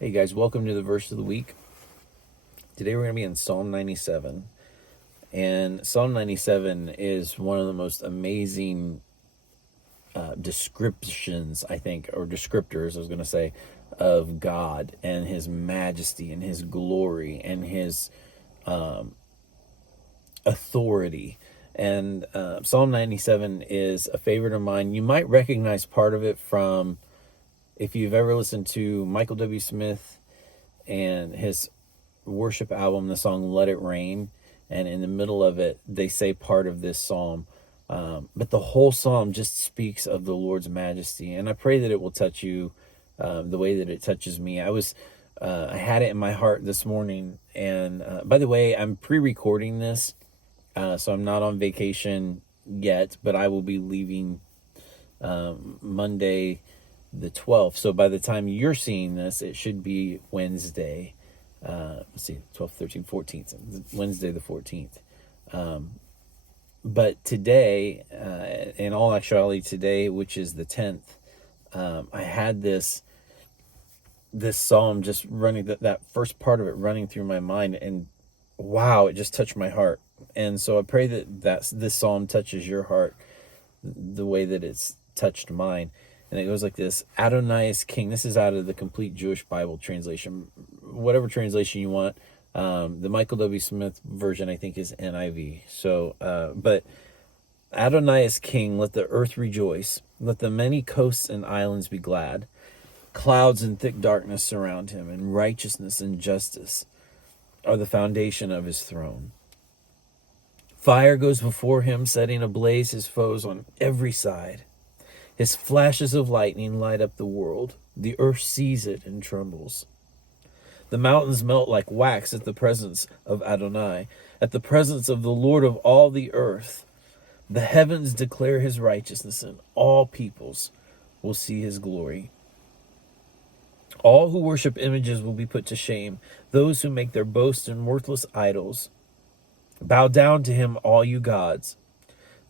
Hey guys, welcome to the verse of the week. Today we're going to be in Psalm 97. And Psalm 97 is one of the most amazing descriptions, I think, or descriptors, I was going to say, of God and his majesty and his glory and his authority. And Psalm 97 is a favorite of mine. You might recognize part of it from, if you've ever listened to Michael W. Smith and his worship album, the song Let It Rain, and in the middle of it they say part of this psalm, but the whole psalm just speaks of the Lord's majesty, and I pray that it will touch you the way that it touches me. I had it in my heart this morning, and by the way, I'm pre-recording this, so I'm not on vacation yet, but I will be leaving Monday the 12th, so by the time you're seeing this it should be Wednesday. Let's see, 12th, 13th, 14th, Wednesday the 14th. But today, in all actuality, today, which is the 10th, I had this psalm just running, that first part of it running through my mind, and wow, it just touched my heart. And so I pray that this psalm touches your heart the way that it's touched mine. And it goes like this: Adonai is king. This is out of the Complete Jewish Bible translation, whatever translation you want. The Michael W. Smith version, I think, is NIV. So, but Adonai is king. Let the earth rejoice. Let the many coasts and islands be glad. Clouds and thick darkness surround him, and righteousness and justice are the foundation of his throne. Fire goes before him, setting ablaze his foes on every side. His flashes of lightning light up the world. The earth sees it and trembles. The mountains melt like wax at the presence of Adonai, at the presence of the Lord of all the earth. The heavens declare his righteousness, and all peoples will see his glory. All who worship images will be put to shame. Those who make their boast in worthless idols. Bow down to him, all you gods.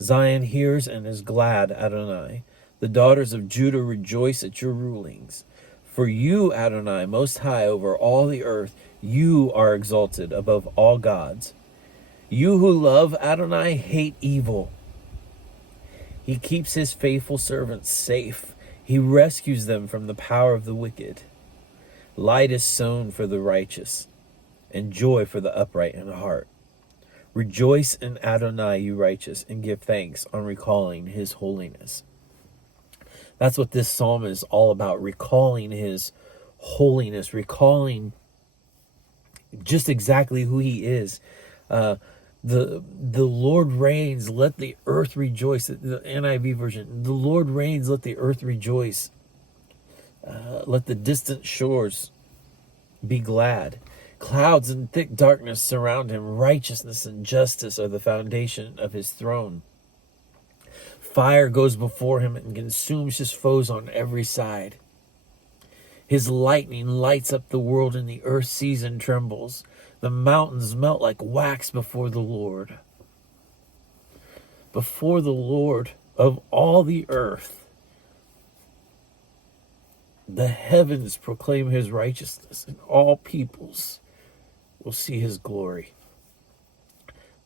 Zion hears and is glad, Adonai. The daughters of Judah rejoice at your rulings. For you, Adonai, most high over all the earth, you are exalted above all gods. You who love Adonai hate evil. He keeps his faithful servants safe. He rescues them from the power of the wicked. Light is sown for the righteous, and joy for the upright in heart. Rejoice in Adonai, you righteous, and give thanks on recalling his holiness. That's what this psalm is all about, recalling his holiness, recalling just exactly who he is. The Lord reigns, let the earth rejoice. The NIV version, the Lord reigns, let the earth rejoice. Let the distant shores be glad. Clouds and thick darkness surround him. Righteousness and justice are the foundation of his throne. Fire goes before him and consumes his foes on every side. His lightning lights up the world, and the earth sees and trembles. The mountains melt like wax before the Lord. Before the Lord of all the earth. The heavens proclaim his righteousness, and all peoples will see his glory.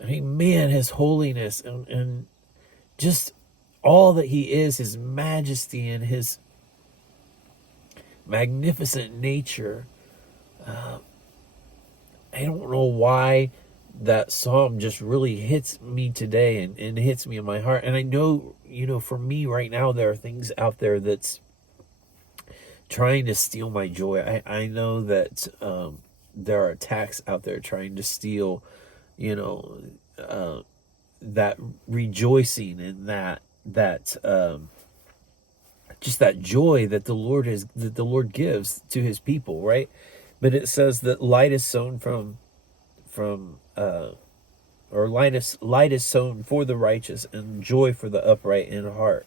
I mean, man, his holiness and just all that he is, his majesty and his magnificent nature. I don't know why that psalm just really hits me today and hits me in my heart. And I know, for me right now, there are things out there that's trying to steal my joy. I know that there are attacks out there trying to steal, that rejoicing and that just that joy that the Lord gives to his people, right? But it says that light is sown light is sown for the righteous, and joy for the upright in heart.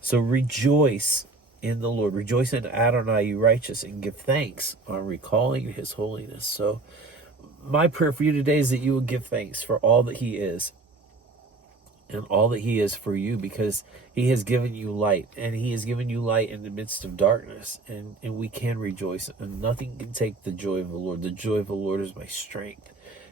So rejoice in the Lord, rejoice in Adonai, you righteous, and give thanks on recalling his holiness. So my prayer for you today is that you will give thanks for all that he is. and all that he is for you, because he has given you light, and he has given you light in the midst of darkness, and we can rejoice, and nothing can take the joy of the Lord. The joy of the Lord is my strength.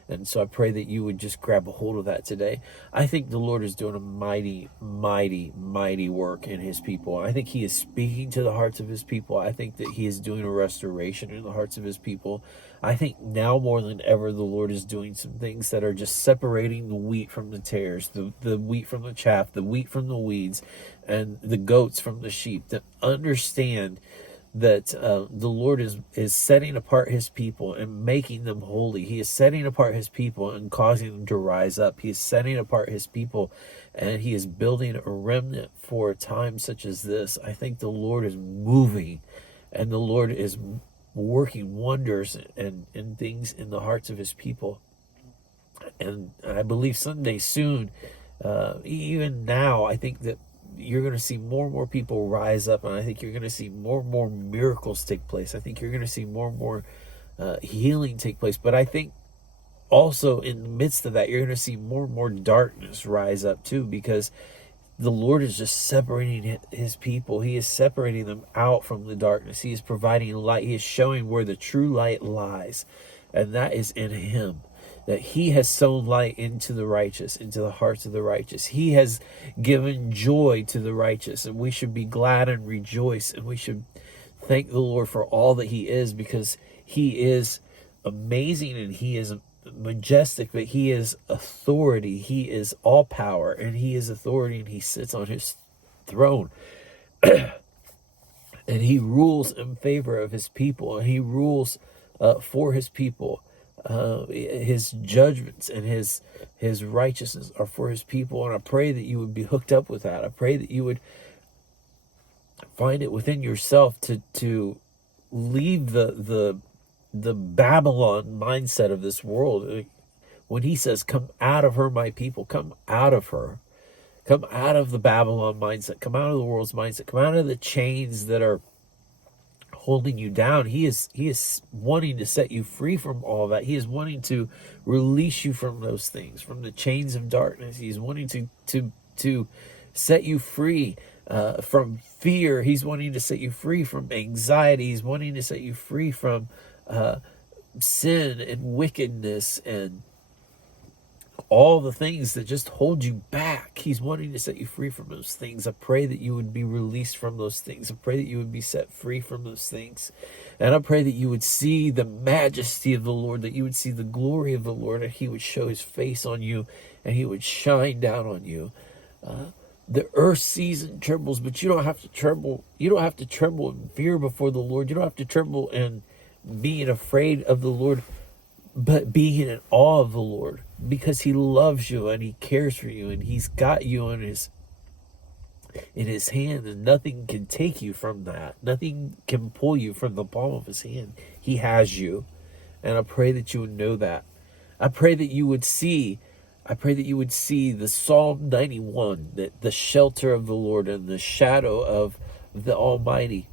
And so I pray that you would just grab a hold of that today. I think the Lord is doing a mighty, mighty, mighty work in his people. I think he is speaking to the hearts of his people. I think that he is doing a restoration in the hearts of his people. I think now more than ever, the Lord is doing some things that are just separating the wheat from the tares, the wheat from the chaff, the wheat from the weeds, and the goats from the sheep. To understand that the Lord is setting apart his people and making them holy. He is setting apart his people and causing them to rise up. He is setting apart his people, and he is building a remnant for a time such as this. I think the Lord is moving, and the Lord is working wonders and things in the hearts of his people. And I believe someday soon, even now, I think that you're going to see more and more people rise up, and I think you're going to see more and more miracles take place. I think you're going to see more and more healing take place. But I think also in the midst of that, you're going to see more and more darkness rise up too, because the Lord is just separating his people. He is separating them out from the darkness. He is providing light. He is showing where the true light lies, and that is in him. That he has sown light into the righteous, into the hearts of the righteous. He has given joy to the righteous, and we should be glad and rejoice, and we should thank the Lord for all that he is, because he is amazing and he is majestic, but he is authority. He is all power, and he is authority, and he sits on his throne. And he rules in favor of his people, and he rules for his people. His judgments and his righteousness are for his people, and I pray that you would be hooked up with that. I pray that you would find it within yourself to leave the Babylon mindset of this world. When he says, "Come out of her, my people," come out of her. Come out of the Babylon mindset. Come out of the world's mindset. Come out of the chains that are holding you down. He is wanting to set you free from all that. He is wanting to release you from those things, from the chains of darkness. He's wanting to set you free from fear. He's wanting to set you free from anxiety. He's wanting to set you free from sin and wickedness and all the things that just hold you back. He's wanting to set you free from those things. I pray that you would be released from those things. I pray that you would be set free from those things. And I pray that you would see the majesty of the Lord, that you would see the glory of the Lord, and he would show his face on you, and he would shine down on you. The earth sees and trembles, but you don't have to tremble. You don't have to tremble in fear before the Lord. You don't have to tremble and being afraid of the Lord, but being in awe of the Lord, because he loves you and he cares for you, and he's got you in his hand, and nothing can take you from that. Nothing can pull you from the palm of his hand. He has you. And I pray that you would know that. I pray that you would see the Psalm 91, that the shelter of the Lord and the shadow of the Almighty.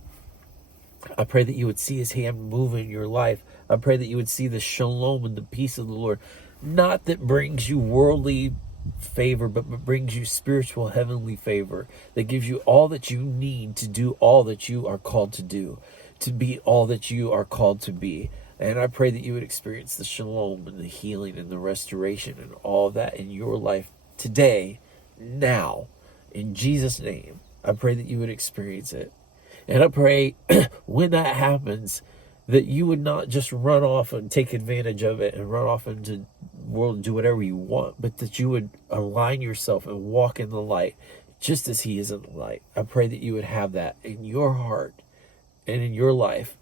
I pray that you would see his hand move in your life. I pray that you would see the shalom and the peace of the Lord, not that brings you worldly favor, but brings you spiritual heavenly favor, that gives you all that you need to do all that you are called to do, to be all that you are called to be. And I pray that you would experience the shalom and the healing and the restoration and all that in your life today, now, in Jesus' name. I pray that you would experience it. And I pray when that happens, that you would not just run off and take advantage of it and run off into the world and do whatever you want, but that you would align yourself and walk in the light just as he is in the light. I pray that you would have that in your heart and in your life.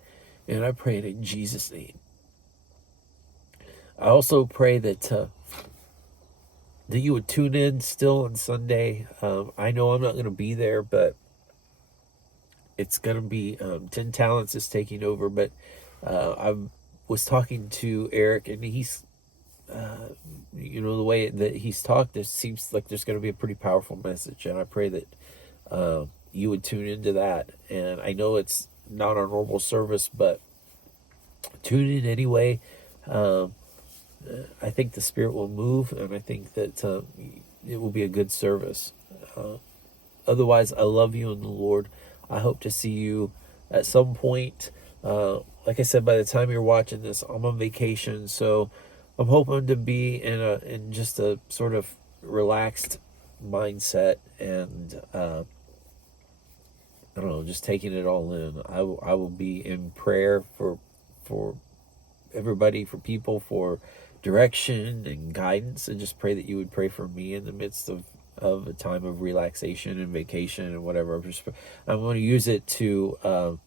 And I pray it in Jesus' name. I also pray that you would tune in still on Sunday. I know I'm not going to be there, but it's going to be 10 Talents is taking over. But I was talking to Eric, and he's, the way that he's talked, it seems like there's going to be a pretty powerful message. And I pray that you would tune into that. And I know it's not our normal service, but tune in anyway. I think the Spirit will move, and I think that it will be a good service. Otherwise, I love you in the Lord. I hope to see you at some point. Like I said, by the time you're watching this, I'm on vacation, so I'm hoping to be in just a sort of relaxed mindset, and I don't know, just taking it all in. I will be in prayer for everybody, for people, for direction and guidance, and just pray that you would pray for me in the midst of a time of relaxation and vacation and whatever. I'm going to use it to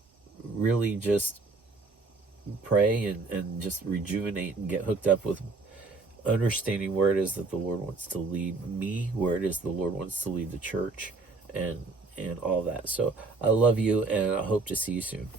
really just pray and just rejuvenate and get hooked up with understanding where it is that the Lord wants to lead me, where it is the Lord wants to lead the church, and all that. So I love you, and I hope to see you soon.